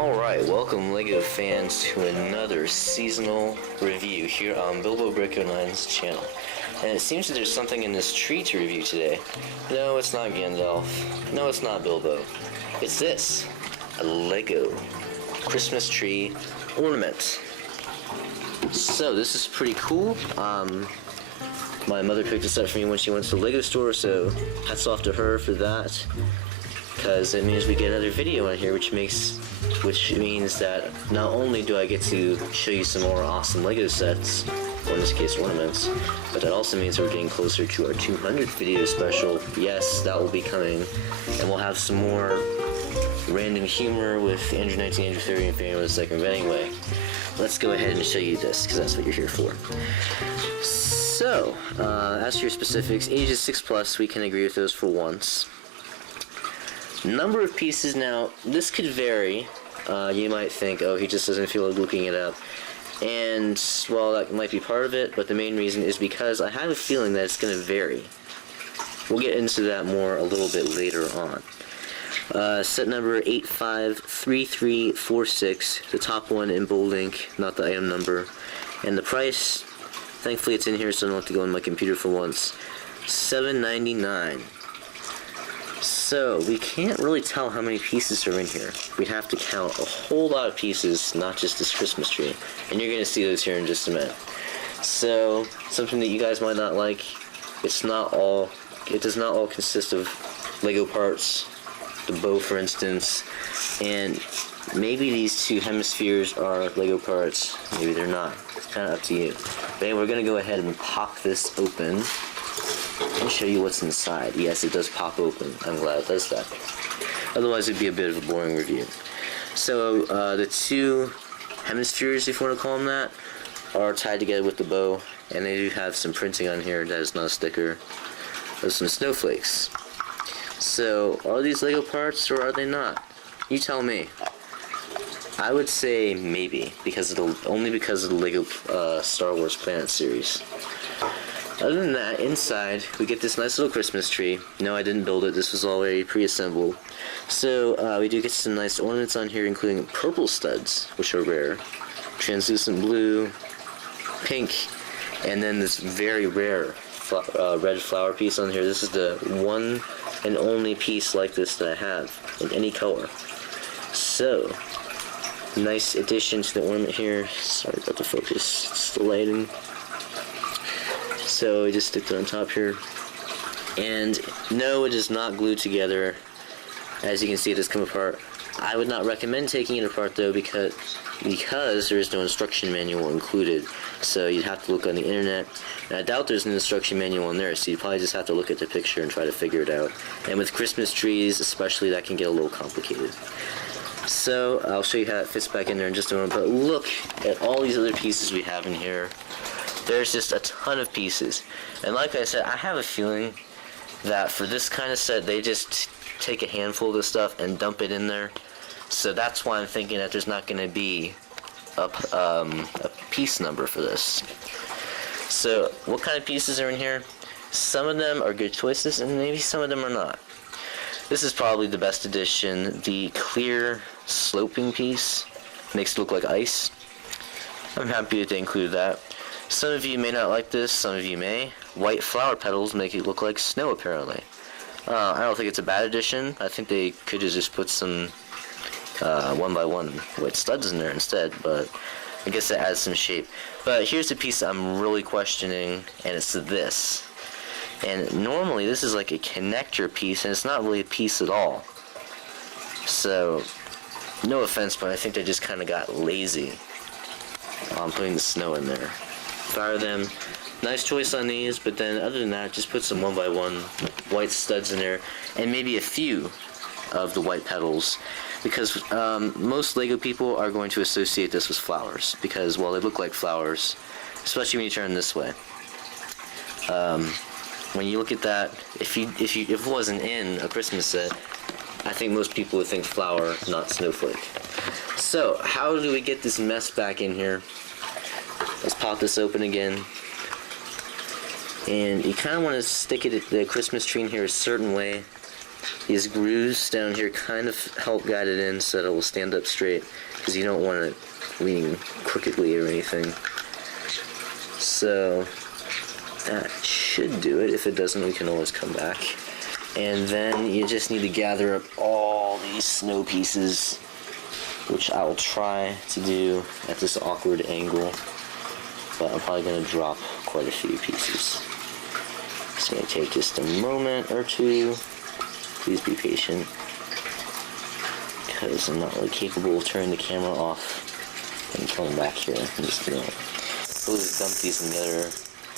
Alright, welcome LEGO fans to another seasonal review here on Bilbo Brick09's channel. And it seems that there's something in this tree to review today. No, it's not Gandalf. No, it's not Bilbo. It's this. A LEGO Christmas tree ornament. So, this is pretty cool. My mother picked this up for me when she went to the LEGO store, so hats off to her for that. Because it means we get another video on here, which means that not only do I get to show you some more awesome LEGO sets, or in this case ornaments, but that also means we're getting closer to our 200th video special. Yes, that will be coming, and we'll have some more random humor with Andrew 19, Andrew 30, and Fanny was second. But anyway, let's go ahead and show you this, because that's what you're here for. So, as for your specifics, ages 6+, we can agree with those for once. Number of pieces, now, this could vary. You might think, oh, he just doesn't feel like looking it up. And, well, that might be part of it, but the main reason is because I have a feeling that it's going to vary. We'll get into that more a little bit later on. Set number 853346, the top one in bold ink, not the item number. And the price, thankfully it's in here so I don't have to go on my computer for once, $7.99. So, we can't really tell how many pieces are in here. We'd have to count a whole lot of pieces, not just this Christmas tree. And you're going to see those here in just a minute. So, something that you guys might not like, it does not all consist of LEGO parts. The bow, for instance. And maybe these two hemispheres are LEGO parts. Maybe they're not. It's kind of up to you. But anyway, we're going to go ahead and pop this open and show you what's inside. Yes, it does pop open. I'm glad it does that. Otherwise, it'd be a bit of a boring review. So, the two hemispheres, if you want to call them that, are tied together with the bow, and they do have some printing on here that is not a sticker of some snowflakes. So, are these LEGO parts or are they not? You tell me. I would say maybe, only because of the LEGO Star Wars Planet series. Other than that, inside, we get this nice little Christmas tree. No, I didn't build it. This was already pre-assembled. So, we do get some nice ornaments on here, including purple studs, which are rare, translucent blue, pink, and then this very rare red flower piece on here. This is the one and only piece like this that I have in any color. So, nice addition to the ornament here. Sorry about the focus. It's the lighting. So we just stick it on top here. And no, it is not glued together. As you can see, it does come apart. I would not recommend taking it apart though because there is no instruction manual included. So you'd have to look on the internet. And I doubt there's an instruction manual in there, so you probably just have to look at the picture and try to figure it out. And with Christmas trees especially, that can get a little complicated. So I'll show you how it fits back in there in just a moment. But look at all these other pieces we have in here. There's just a ton of pieces. And like I said, I have a feeling that for this kind of set, they just take a handful of this stuff and dump it in there. So that's why I'm thinking that there's not going to be a piece number for this. So, what kind of pieces are in here? Some of them are good choices, and maybe some of them are not. This is probably the best addition. The clear sloping piece makes it look like ice. I'm happy that they included that. Some of you may not like this, some of you may. White flower petals make it look like snow, apparently. I don't think it's a bad addition. I think they could have just put some 1x1 white studs in there instead, but I guess it adds some shape. But here's the piece I'm really questioning, and it's this. And normally this is like a connector piece, and it's not really a piece at all. So, no offense, but I think they just kind of got lazy on putting the snow in there. Fire them. Nice choice on these, but then other than that, just put some 1x1 white studs in there, and maybe a few of the white petals, because most LEGO people are going to associate this with flowers, because, well, they look like flowers, especially when you turn this way. When you look at that, if it wasn't in a Christmas set, I think most people would think flower, not snowflake. So, how do we get this mess back in here? Let's pop this open again. And you kind of want to stick the Christmas tree in here a certain way these grooves down here kind of help guide it in so that it will stand up straight, because you don't want it leaning crookedly or anything. So that should do it. If it doesn't, we can always come back. And then you just need to gather up all these snow pieces, which I will try to do at this awkward angle, but I'm probably going to drop quite a few pieces. It's going to take just a moment or two. Please be patient, because I'm not really capable of turning the camera off and coming back here. I'm just going to dump these in the other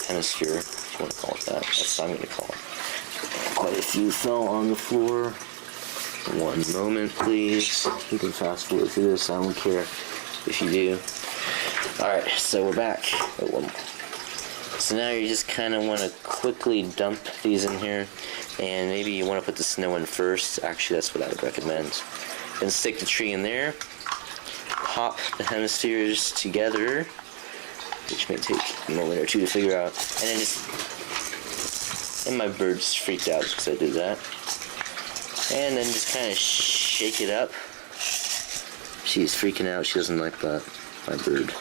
hemisphere, if you want to call it that. That's what I'm going to call it. Quite a few fell on the floor. One moment, please. You can fast forward through this. I don't care if you do. Alright, so we're back. So now you just kind of want to quickly dump these in here. And maybe you want to put the snow in first. Actually, that's what I would recommend. Then stick the tree in there. Pop the hemispheres together, which may take a moment or two to figure out. And then just... And my bird's freaked out because I did that. And then just kind of shake it up. She's freaking out. She doesn't like that, my bird.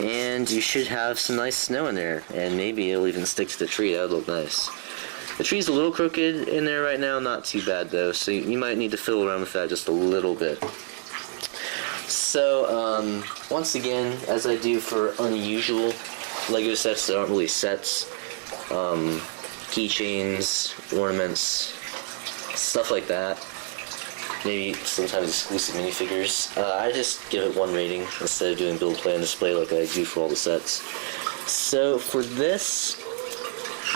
And you should have some nice snow in there. And maybe it'll even stick to the tree. That would look nice. The tree's a little crooked in there right now. Not too bad, though. So you might need to fiddle around with that just a little bit. So, once again, as I do for unusual Lego sets that aren't really sets, keychains, ornaments, stuff like that, maybe sometimes exclusive minifigures, I just give it one rating instead of doing build, play, and display like I do for all the sets. So for this,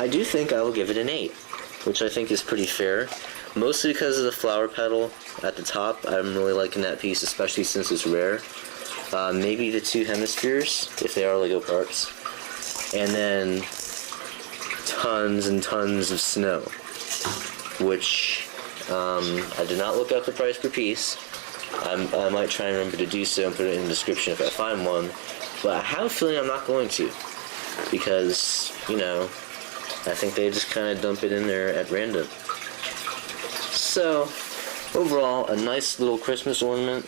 I do think I will give it an 8, which I think is pretty fair, mostly because of the flower petal at the top. I'm really liking that piece, especially since it's rare. Maybe the two hemispheres, if they are Lego parts, and then tons and tons of snow, which I did not look up the price per piece. I might try and remember to do so and put it in the description if I find one, but I have a feeling I'm not going to, because, you know, I think they just kind of dump it in there at random. So, overall, a nice little Christmas ornament.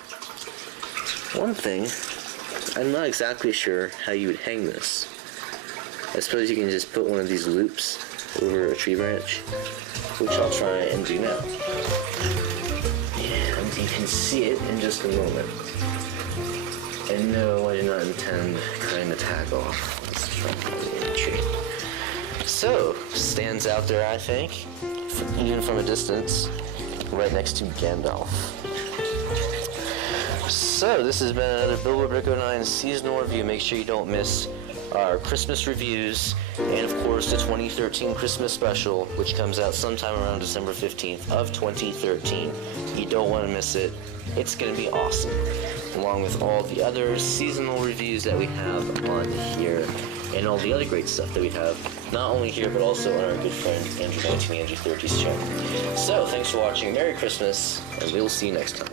One thing, I'm not exactly sure how you would hang this. I suppose you can just put one of these loops over a tree branch, which I'll try and do now. And you can see it in just a moment. And no, I do not intend cutting the tag off. Let's try and put it in the tree. So, stands out there, I think, even from a distance, right next to Gandalf. So, this has been another Billboard Brick 09 seasonal review. Make sure you don't miss our Christmas reviews, and of course the 2013 Christmas special, which comes out sometime around December 15th of 2013. You don't want to miss it. It's going to be awesome, along with all the other seasonal reviews that we have on here, and all the other great stuff that we have, not only here, but also on our good friend Andrew 19 Andrew 30's channel. So, thanks for watching, Merry Christmas, and we'll see you next time.